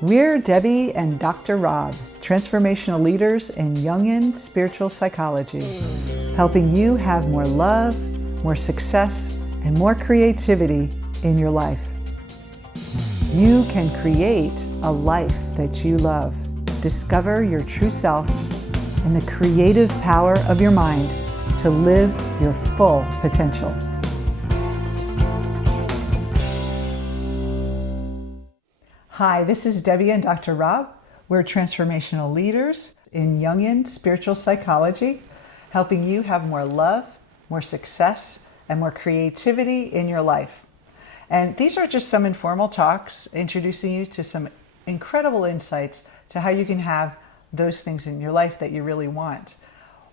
We're Debbie and Dr. Rob, transformational leaders in Jungian spiritual psychology, helping you have more love, more success, and more creativity in your life. You can create a life that you love. Discover your true self and the creative power of your mind to live your full potential. Hi, this is Debbie and Dr. Rob. We're transformational leaders in Jungian spiritual psychology, helping you have more love, more success, and more creativity in your life. And these are just some informal talks introducing you to some incredible insights to how you can have those things in your life that you really want.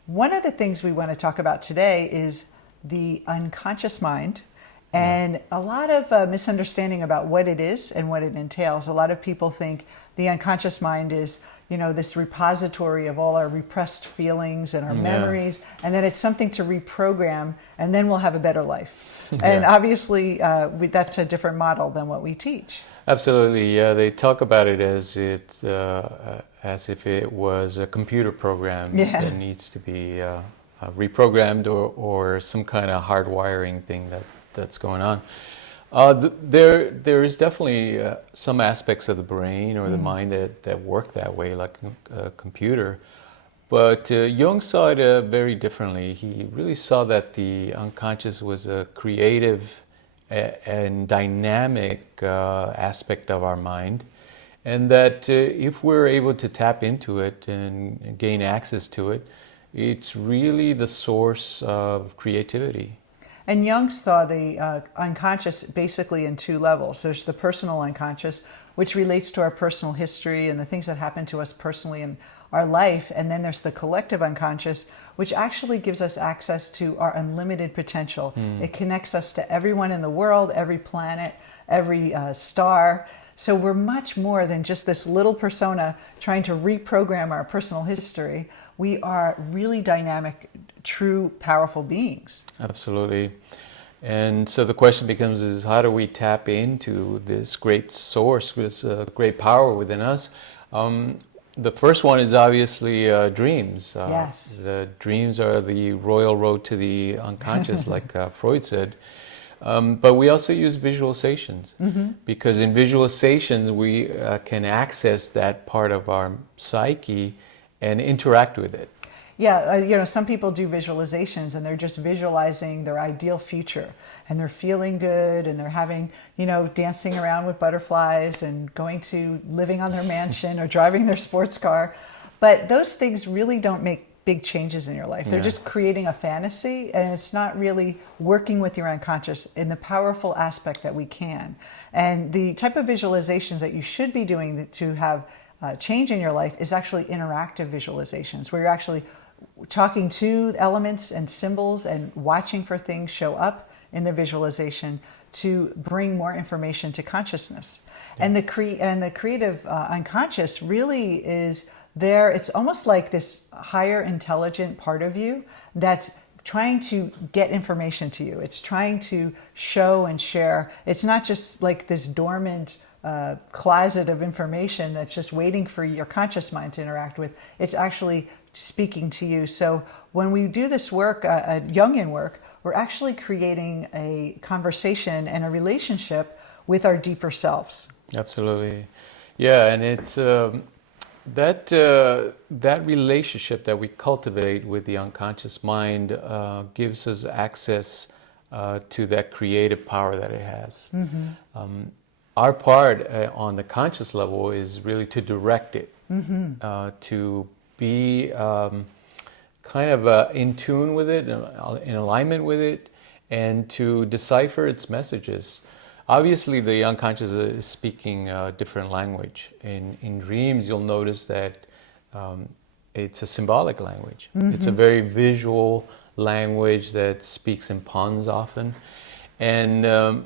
One of the things we want to talk about today is the unconscious mind. And a lot of misunderstanding about what it is and what it entails. A lot of people think the unconscious mind is, this repository of all our repressed feelings and our memories, and that it's something to reprogram, and then we'll have a better life. And obviously, that's a different model than what we teach. Absolutely, yeah. They talk about it as as if it was a computer program that needs to be reprogrammed or some kind of hardwiring thing that's going on. There is definitely some aspects of the brain or the mind that work that way, like a computer. But Jung saw it very differently. He really saw that the unconscious was a creative and dynamic aspect of our mind, and that if we're able to tap into it and gain access to it, it's really the source of creativity. And Jung saw the unconscious basically in two levels. There's the personal unconscious, which relates to our personal history and the things that happen to us personally in our life. And then there's the collective unconscious, which actually gives us access to our unlimited potential. It connects us to everyone in the world, every planet, every star. So we're much more than just this little persona trying to reprogram our personal history. We are really dynamic, true, powerful beings. Absolutely. And so the question becomes is how do we tap into this great source, this great power within us? The first one is obviously dreams. Yes. The dreams are the royal road to the unconscious, like Freud said. But we also use visualizations because in visualizations we can access that part of our psyche and interact with it. Yeah, some people do visualizations and they're just visualizing their ideal future and they're feeling good and they're having, dancing around with butterflies and living on their mansion or driving their sports car. But those things really don't make big changes in your life. They're just creating a fantasy, and it's not really working with your unconscious in the powerful aspect that we can. And the type of visualizations that you should be doing to have change in your life is actually interactive visualizations, where you're actually talking to elements and symbols and watching for things show up in the visualization to bring more information to consciousness. And the creative unconscious really is there. It's almost like this higher intelligent part of you that's trying to get information to you. It's trying to show and share. It's not just like this dormant closet of information that's just waiting for your conscious mind to interact with. It's actually speaking to you. So when we do this work, Jungian work, we're actually creating a conversation and a relationship with our deeper selves. Absolutely. Yeah, and it's that relationship that we cultivate with the unconscious mind gives us access to that creative power that it has. Our part on the conscious level is really to direct it, to be kind of in tune with it, in alignment with it, and to decipher its messages. Obviously, the unconscious is speaking a different language. In dreams, you'll notice that it's a symbolic language. It's a very visual language that speaks in puns often. And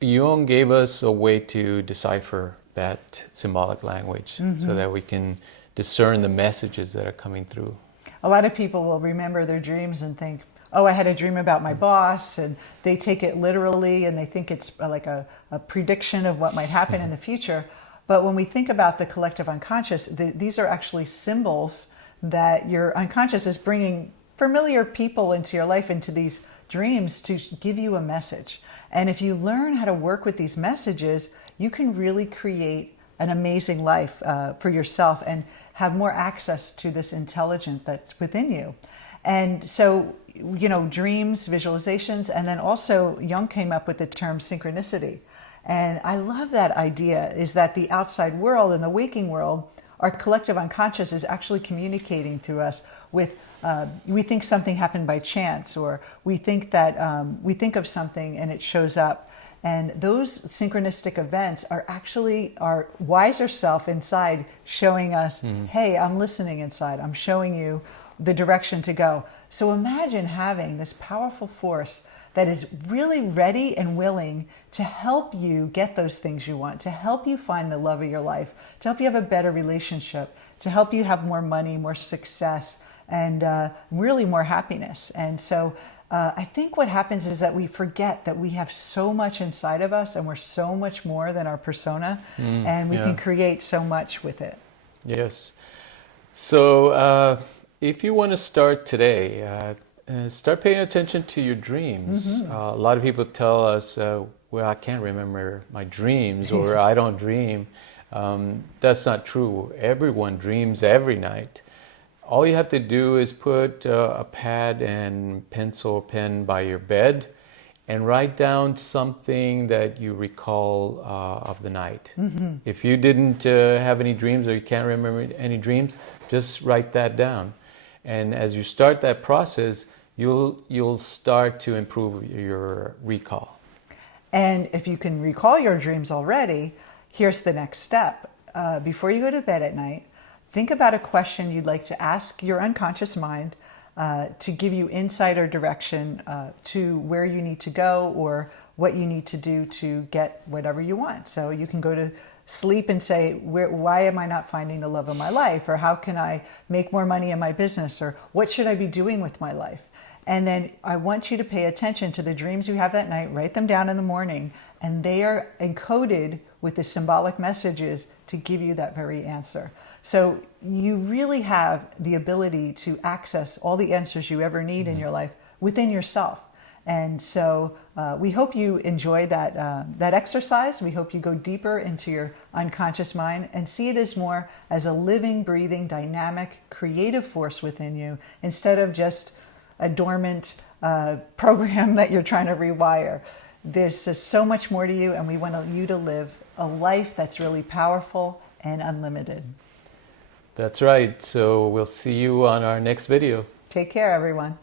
Jung gave us a way to decipher that symbolic language so that we can discern the messages that are coming through. A lot of people will remember their dreams and think, oh, I had a dream about my boss, and they take it literally and they think it's like a prediction of what might happen in the future. But when we think about the collective unconscious, these are actually symbols that your unconscious is bringing familiar people into your life, into these dreams, to give you a message. And if you learn how to work with these messages, you can really create an amazing life for yourself and have more access to this intelligence that's within you. And so, dreams, visualizations, and then also Jung came up with the term synchronicity. And I love that idea, is that the outside world and the waking world, our collective unconscious is actually communicating to us with, we think something happened by chance, or we think that we think of something and it shows up. And those synchronistic events are actually our wiser self inside showing us, hey, I'm listening inside. I'm showing you the direction to go. So imagine having this powerful force that is really ready and willing to help you get those things you want, to help you find the love of your life, to help you have a better relationship, to help you have more money, more success, and really more happiness. And so I think what happens is that we forget that we have so much inside of us, and we're so much more than our persona, and we can create so much with it. Yes. So if you want to start today, start paying attention to your dreams. A lot of people tell us, well, I can't remember my dreams, or I don't dream. That's not true. Everyone dreams every night. All you have to do is put a pad and pencil or pen by your bed and write down something that you recall of the night. If you didn't have any dreams, or you can't remember any dreams, just write that down. And as you start that process, you'll start to improve your recall. And if you can recall your dreams already, here's the next step. Before you go to bed at night, think about a question you'd like to ask your unconscious mind to give you insight or direction to where you need to go, or what you need to do to get whatever you want. So you can go to sleep and say, why am I not finding the love of my life? Or how can I make more money in my business? Or what should I be doing with my life? And then I want you to pay attention to the dreams you have that night, write them down in the morning, and they are encoded with the symbolic messages to give you that very answer. So you really have the ability to access all the answers you ever need in your life within yourself. And so we hope you enjoy that exercise. We hope you go deeper into your unconscious mind and see it as more as a living, breathing, dynamic, creative force within you, instead of just a dormant program that you're trying to rewire. There's just so much more to you, and we want you to live a life that's really powerful and unlimited. That's right. So we'll see you on our next video. Take care, everyone.